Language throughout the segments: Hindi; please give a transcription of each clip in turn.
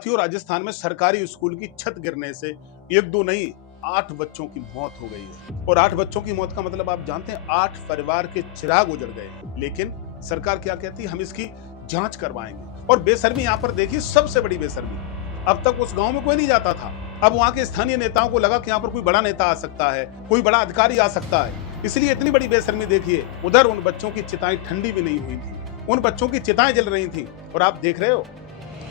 साथियों, राजस्थान में सरकारी स्कूल की छत गिरने से एक दो नहीं 8 बच्चों की मौत हो गई है। और 8 बच्चों की मौत का मतलब आप जानते हैं, 8 परिवार के चिराग उजड़ गए हैं। लेकिन सरकार क्या कहती है, हम इसकी जांच करवाएंगे। और बेशर्मी यहाँ पर देखिए, सबसे बड़ी बेशर्मी, अब तक उस गांव में कोई नहीं जाता था। अब वहां के स्थानीय नेताओं को लगा कि यहाँ पर कोई बड़ा नेता आ सकता है, कोई बड़ा अधिकारी आ सकता है, इसलिए इतनी बड़ी बेशर्मी देखिए। उधर उन बच्चों की चिताएं ठंडी भी नहीं हुई थी, उन बच्चों की चिताएं जल रही थी। और आप देख रहे हो,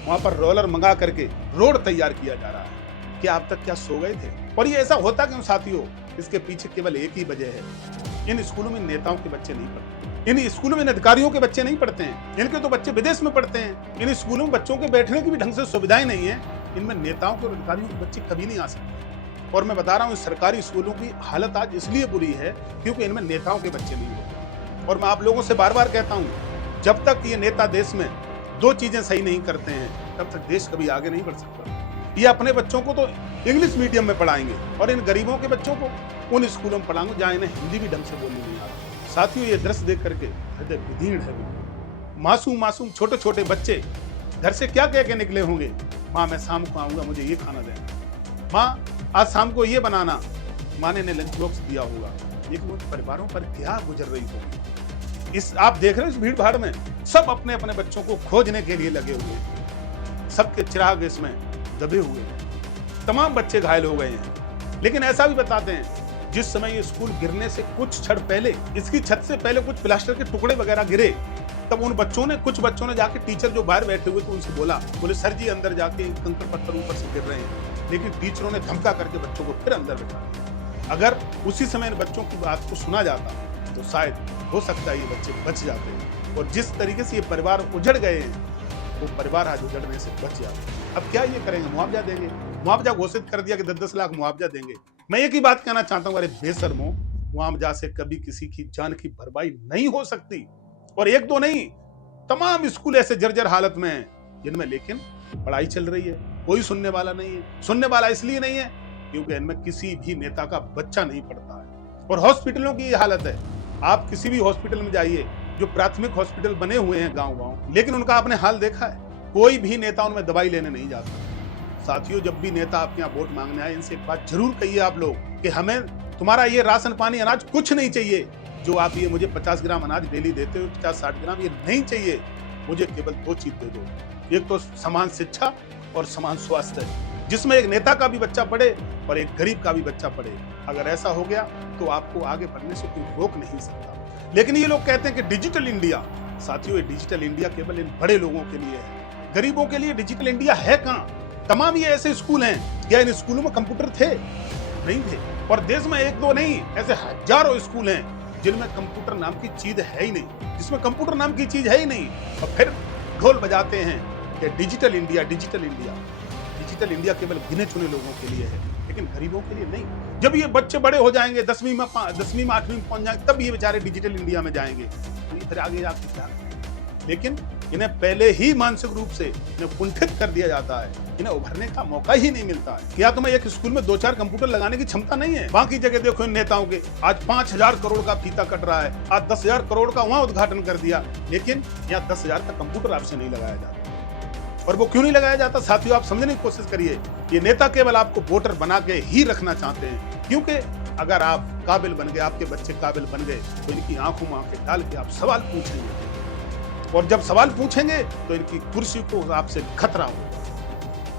वहां पर रोलर मंगा करके रोड तैयार किया जा रहा है। क्या आप तक क्या सो गए थे? और ये ऐसा होता क्यों साथियों? इसके पीछे केवल एक ही वजह है, इन स्कूलों में नेताओं के बच्चे नहीं पढ़ते, इन स्कूलों में अधिकारियों के बच्चे नहीं पढ़ते हैं, इनके तो बच्चे विदेश में पढ़ते हैं। इन स्कूलों में बच्चों के बैठने की भी ढंग से सुविधाएं नहीं है, इनमें नेताओं के और अधिकारियों के बच्चे कभी नहीं आ सकते। और मैं बता रहा हूँ, सरकारी स्कूलों की हालत आज इसलिए बुरी है क्योंकि इनमें नेताओं के बच्चे नहीं होते। और मैं आप लोगों से बार बार कहता हूँ, जब तक ये नेता देश में दो चीजें सही नहीं करते हैं, तब तक देश कभी आगे नहीं बढ़ सकता। ये अपने बच्चों को तो इंग्लिश मीडियम में पढ़ाएंगे और इन गरीबों के बच्चों को उन स्कूलों में पढ़ाएंगे जहां इन्हें हिंदी भी ढंग से बोलनी नहीं आती। साथियों, ये दृश्य देख करके हृदय विदीर्ण है। मासूम मासूम छोटे छोटे बच्चे घर से क्या कह के निकले होंगे, माँ मैं शाम को आऊंगा, मुझे ये खाना देना, माँ आज शाम को ये बनाना, माँ ने लंच बॉक्स दिया होगा। लेकिन उन परिवारों पर क्या गुजर रही होगी। इस आप देख रहे हो, इस भीड़ भाड़ में सब अपने अपने बच्चों को खोजने के लिए लगे हुए हैं, सबके चिराग इसमें दबे हुए हैं, तमाम बच्चे घायल हो गए हैं। लेकिन ऐसा भी बताते हैं, जिस समय ये स्कूल गिरने से कुछ क्षण पहले, इसकी छत से पहले कुछ प्लास्टर के टुकड़े वगैरह गिरे, तब उन बच्चों ने, कुछ बच्चों ने जाके टीचर जो बाहर बैठे हुए थे उनसे बोले सर जी अंदर जाके कंकड़ पत्थर ऊपर से गिर रहे हैं। लेकिन टीचरों ने धमका करके बच्चों को फिर अंदर बिठा दिया। अगर उसी समय इन बच्चों की बात को सुना जाता तो शायद हो सकता है ये बच्चे बच जाते हैं। और जिस तरीके से ये परिवार उजड़ गए हैं, वो परिवार आज उजड़ने से बच जाते हैं। अब क्या ये करेंगे? मुआवजा देंगे। मुआवजा घोषित कर दिया कि 10-10 लाख मुआवजा देंगे। मैं एक ही बात कहना चाहता हूँ, अरे बेशर्मो, मुआवजा से कभी किसी की जान की भरपाई नहीं हो सकती। और एक दो नहीं, तमाम स्कूल ऐसे जर्जर हालत में हैं जिनमें लेकिन पढ़ाई चल रही है, कोई सुनने वाला नहीं है। सुनने वाला इसलिए नहीं है क्योंकि इनमें किसी भी नेता का बच्चा नहीं पढ़ता है। और हॉस्पिटलों की ये हालत है, आप किसी भी हॉस्पिटल में जाइए, जो प्राथमिक हॉस्पिटल बने हुए हैं गांव-गांव, लेकिन उनका आपने हाल देखा है? कोई भी नेता उनमें दवाई लेने नहीं जाता। साथियों, जब भी नेता आपके यहाँ वोट मांगने आए, इनसे एक बात जरूर कहिए आप लोग कि हमें तुम्हारा ये राशन पानी अनाज कुछ नहीं चाहिए। जो आप ये मुझे 50 ग्राम अनाज डेली देते हो, 50-60 ग्राम, ये नहीं चाहिए। मुझे केवल 2 चीज दे दो, एक तो समान शिक्षा और समान स्वास्थ्य, जिसमें एक नेता का भी बच्चा पढ़े और एक गरीब का भी बच्चा पढ़े। अगर ऐसा हो गया तो आपको आगे बढ़ने से कोई रोक नहीं सकता। लेकिन ये लोग कहते हैं कि डिजिटल इंडिया। साथियों, ये डिजिटल इंडिया केवल इन बड़े लोगों के लिए है, गरीबों के लिए डिजिटल इंडिया है कहाँ? तमाम ये ऐसे स्कूल हैं, क्या इन स्कूलों में कंप्यूटर थे? नहीं थे। और देश में एक दो नहीं, ऐसे हजारों स्कूल हैं जिनमें कंप्यूटर नाम की चीज है ही नहीं, जिसमें कंप्यूटर नाम की चीज है ही नहीं। और फिर ढोल बजाते हैं कि digital India, digital India. Digital India केवल गिने चुने लोगों के लिए है, लेकिन गरीबों के लिए नहीं। जब ये बच्चे बड़े हो जाएंगे, 10वीं में 8वीं में पहुंच जाएंगे, तब ये बेचारे डिजिटल इंडिया में जाएंगे। तो फिर आगे जाके क्या? लेकिन इन्हें पहले ही मानसिक रूप से इन्हें कुंठित कर दिया जाता है, इन्हें उभरने का मौका ही नहीं मिलता है। क्या तुम्हें एक स्कूल में 2-4 कंप्यूटर लगाने की क्षमता नहीं है? बाकी जगह देखो इन नेताओं के, आज 5,000 करोड़ का फीता कट रहा है, आज 10,000 करोड़ का वहां उद्घाटन कर दिया, लेकिन यहाँ 10,000 का कंप्यूटर आपसे नहीं लगाया जाता। और वो क्यों नहीं लगाया जाता? साथियों, आप समझने की कोशिश करिए, ये नेता केवल आपको वोटर बना के ही रखना चाहते हैं। क्योंकि अगर आप काबिल बन गए, आपके बच्चे काबिल बन गए, तो इनकी आंखों में आंखें डाल के आप सवाल पूछेंगे, और जब सवाल पूछेंगे तो इनकी कुर्सी को आपसे खतरा होगा।